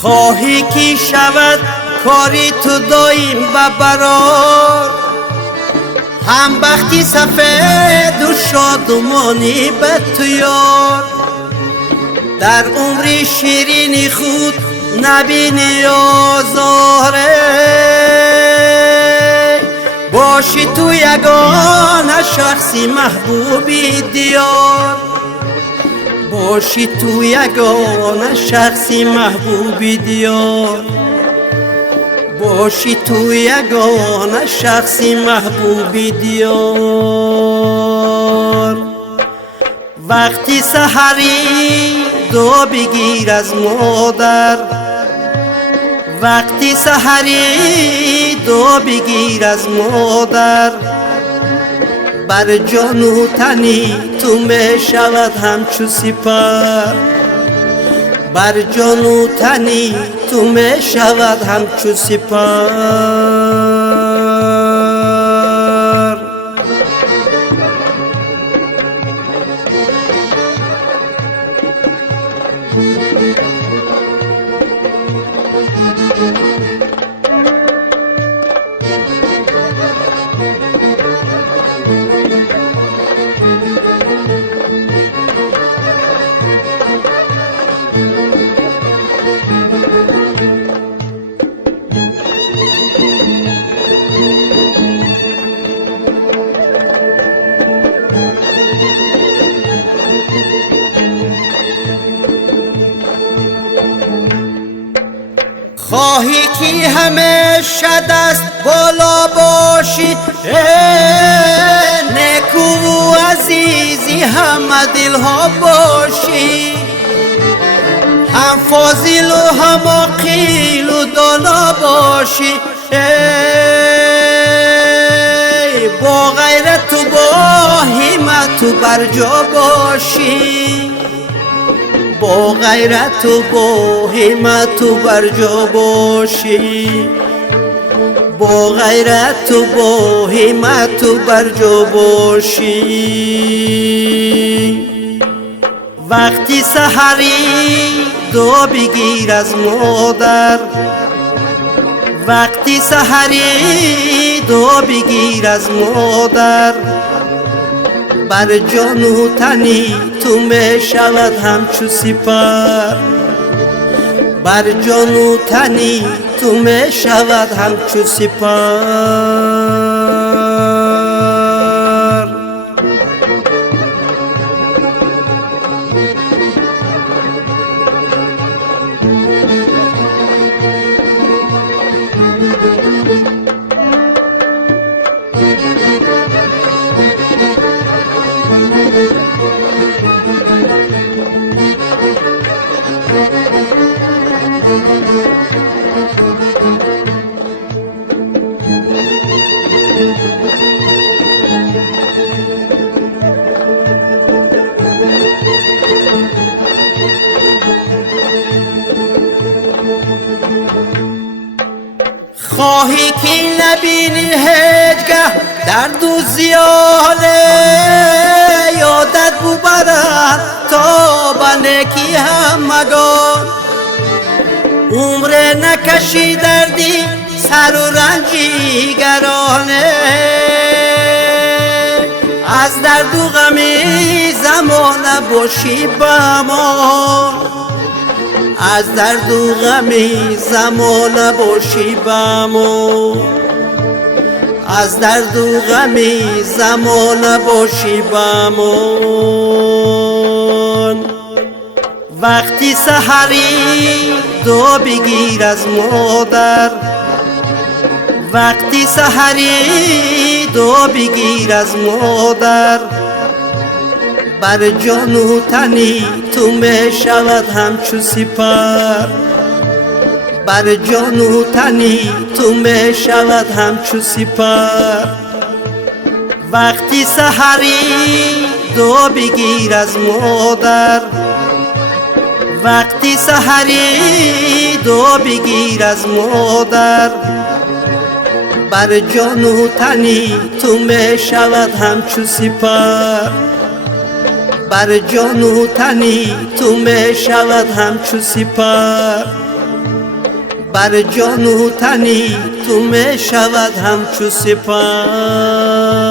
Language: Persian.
خواهی که شود کاری تو دایم و برار، هم بختی سفید و شادمانی به تو یار. در عمر شیرین خود نبینی آزاره، باشی تو یگانه شخصی محبوبی دیار. باشی تو یگانه شخصی محبوبی دیار. باشی تو یگانه شخصی محبوبی دیار. وقتی سحری دو بگیر از مادر، وقتی سحری دو بگیر از مادر. بر جان و تنی تو می شود همچو سپر، بر جان و تنی تو می شود همچو سپر. خواهی که همیشه دست بالا باشی، نیکو و عزیزی همه دلها باشی. هم فاضل و هم عاقل و دانا باشی، با غیرت و با همت و برجا باشی. با غیرت و با همت و برجا باشی. با غیرت و با همت و برجا باشی. وقتی سحری دو بگیر از مادر، وقتی سحری دو بگیر از مادر. بر جان و تنی تو می شود همچو سپر، بر جان و تنی تو می شود همچو سپر. خواهی که نبینی هیچگه درد و زیاله، یادت ببرد تا به نیکی همگان. عمر نکشی دردی سر و رنجی گرانه، از درد و غمی زمانه باشی بامان. از درد و غمی زمانه باشی بامان. از درد و غمی زمانه باشی بامان. وقتی سحری دو بگیر از مادر، وقتی سحری دو بگیر از مادر. بر جان و تنی تو می شود همچو سپر، بر جان و تنی تو می شود همچو سپر. وقتی سحری دو بگیر از مادر، وقتی سحری دو بگیر از مادر، بر جان و تنی تو می شود همچو سپر، بر جان و تنی تو می شود همچو سپر، بر جان و تنی تو می شود همچو سپر.